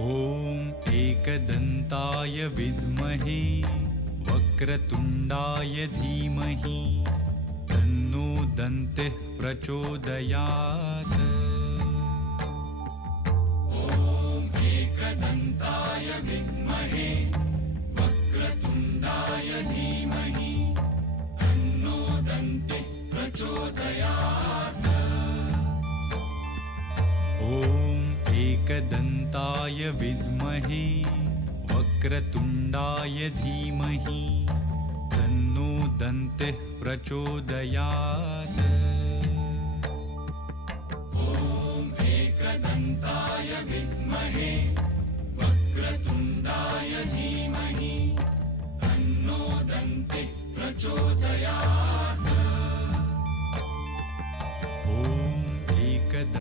ॐ एकदन्ताय विद्महे वक्रतुण्डाय धीमहि तन्नो दन्तिः प्रचोदयात्। ॐ एकदन्ताय विद्महे वक्रतुण्डाय धीमहि तन्नो दन्तिः प्रचोदयात्। ॐ एकदन्ताय विद्महे वक्रतुण्डाय धीमहि तन्नो दन्तिः प्रचोदयात्। ॐ एकदन्ताय विद्महे वक्रतुण्डाय धीमहि तन्नो दन्तिः प्रचोदयात्।